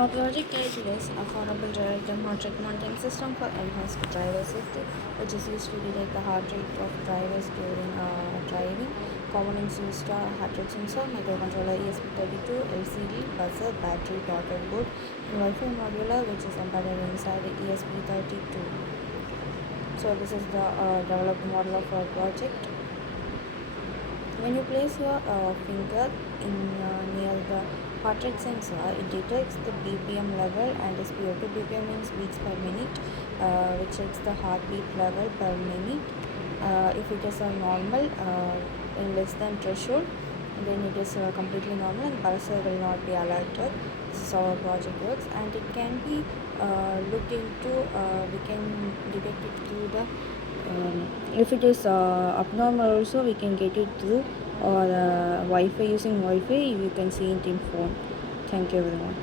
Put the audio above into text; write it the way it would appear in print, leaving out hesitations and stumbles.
Our project title is Affordable Real-Time Heart Rate Monitoring System for Enhanced Driver Safety, which is used to detect the heart rate of drivers during driving. Components used are heart rate sensor, microcontroller ESP32, LCD, buzzer, battery, toggle board, and Wi-Fi modular, which is embedded inside the ESP32. So this is the developed model of our project. When you place your finger in near the heart rate sensor, it detects the BPM level and SpO2. BPM means beats per minute, which checks the heartbeat level per minute. If it is a normal in less than threshold, then it is completely normal and pulsar will not be alerted. This is how our project works, and it can be looked into. We can detect it through the if it is abnormal also we can get it through or Wi-Fi. Using Wi-Fi you can see it in phone. Thank you everyone.